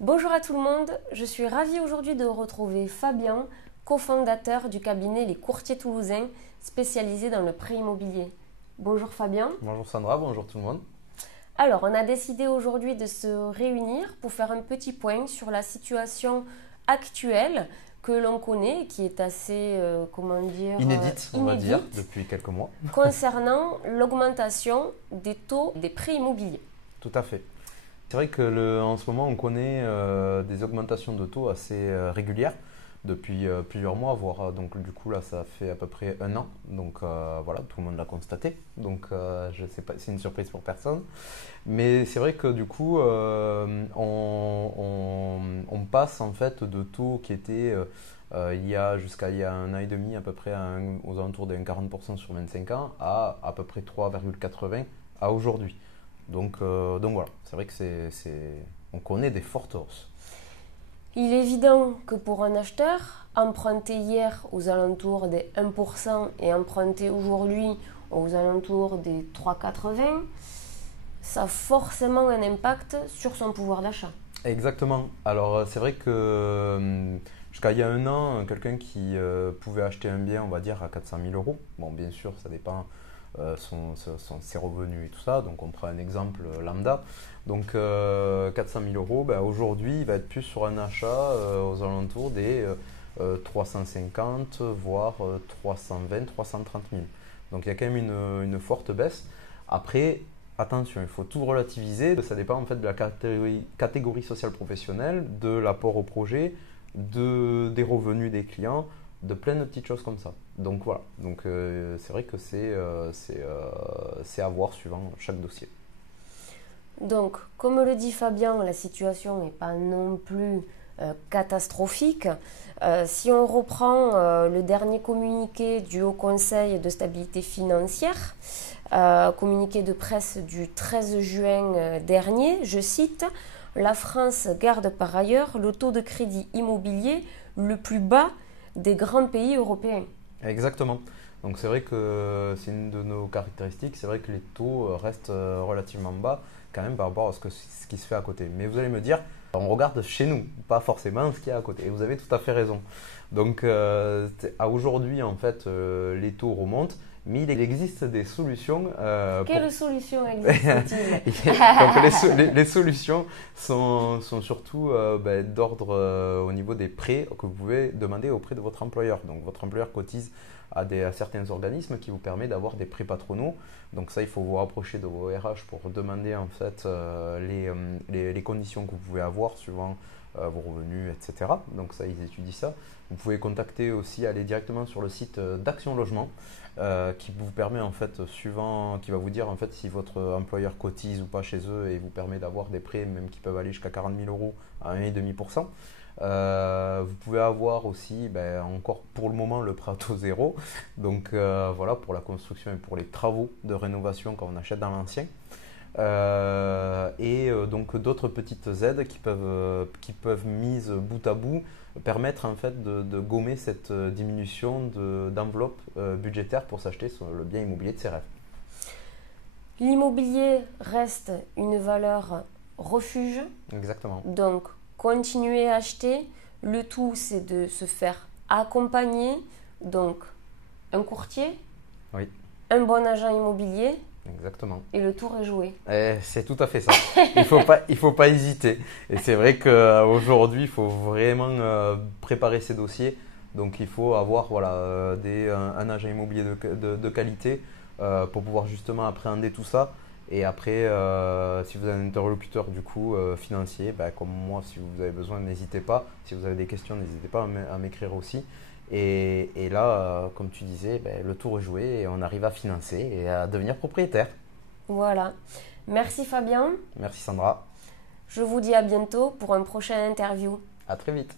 Bonjour à tout le monde, je suis ravie aujourd'hui de retrouver Fabien, cofondateur du cabinet Les Courtiers Toulousains, spécialisé dans le prêt immobilier. Bonjour Fabien. Bonjour Sandra, bonjour tout le monde. Alors, on a décidé aujourd'hui de se réunir pour faire un petit point sur la situation actuelle que l'on connaît, qui est assez, inédite, on va dire, depuis quelques mois. Concernant l'augmentation des taux des prêts immobiliers. Tout à fait. C'est vrai que en ce moment, on connaît des augmentations de taux assez régulières depuis plusieurs mois, voire donc du coup là, ça fait à peu près un an. Donc voilà, tout le monde l'a constaté. Donc je sais pas, c'est une surprise pour personne. Mais c'est vrai que du coup, on passe en fait de taux qui étaient il y a un an et demi à peu près aux alentours de 40% sur 25 ans à peu près 3,80 à aujourd'hui. Donc voilà, c'est vrai que on connaît des fortes hausses. Il est évident que pour un acheteur, emprunter hier aux alentours des 1% et emprunter aujourd'hui aux alentours des 3,80, ça a forcément un impact sur son pouvoir d'achat. Exactement. Alors c'est vrai que jusqu'à il y a un an, quelqu'un qui pouvait acheter un bien, on va dire, à 400 000 euros, bon bien sûr ça dépend ses revenus et tout ça, donc on prend un exemple lambda, donc 400 000 euros, ben, aujourd'hui il va être plus sur un achat aux alentours des 350 voire 320, 330 000. Donc il y a quand même une forte baisse. Après, attention, il faut tout relativiser, ça dépend en fait de la catégorie sociale professionnelle, de l'apport au projet, des revenus des clients, de plein de petites choses comme ça. Donc voilà, donc c'est vrai que c'est à voir suivant chaque dossier. Donc, comme le dit Fabien, la situation n'est pas non plus catastrophique. Si on reprend le dernier communiqué du Haut Conseil de stabilité financière, communiqué de presse du 13 juin dernier, je cite: « La France garde par ailleurs le taux de crédit immobilier le plus bas des grands pays européens. » Exactement. Donc c'est vrai que c'est une de nos caractéristiques, c'est vrai que les taux restent relativement bas quand même par rapport à ce qui se fait à côté. Mais vous allez me dire, on regarde chez nous, pas forcément ce qu'il y a à côté. Et vous avez tout à fait raison. Donc à aujourd'hui, en fait, les taux remontent, mais il existe des solutions. Quelles solutions existent-ils? Donc les solutions sont surtout d'ordre au niveau des prêts que vous pouvez demander auprès de votre employeur. Donc votre employeur cotise à certains organismes qui vous permettent d'avoir des prêts patronaux. Donc ça, il faut vous rapprocher de vos RH pour demander en fait les conditions que vous pouvez avoir suivant vos revenus, etc. Donc ça, ils étudient ça. Vous pouvez contacter aussi, aller directement sur le site d'Action Logement qui vous permet en fait, qui va vous dire en fait si votre employeur cotise ou pas chez eux et vous permet d'avoir des prêts même qui peuvent aller jusqu'à 40 000 euros à 1,5%. Vous pouvez avoir aussi encore pour le moment le prêt à taux zéro, donc voilà, pour la construction et pour les travaux de rénovation quand on achète dans l'ancien. Donc d'autres petites aides qui peuvent mises bout à bout permettre en fait de gommer cette diminution d'enveloppe budgétaire pour s'acheter le bien immobilier de ses rêves. L'immobilier reste une valeur refuge. Exactement. Donc continuer à acheter. Le tout, c'est de se faire accompagner. Donc un courtier, oui, un bon agent immobilier. Exactement. Et le tour est joué. C'est tout à fait ça. Il faut pas hésiter. Et c'est vrai qu'aujourd'hui, il faut vraiment préparer ses dossiers. Donc il faut avoir un agent immobilier de qualité pour pouvoir justement appréhender tout ça. Et après, si vous avez un interlocuteur du coup financier, comme moi, si vous avez besoin, n'hésitez pas. Si vous avez des questions, n'hésitez pas à m'écrire aussi. Et là, comme tu disais, le tour est joué et on arrive à financer et à devenir propriétaire. Voilà. Merci Fabien. Merci Sandra. Je vous dis à bientôt pour un prochain interview. À très vite.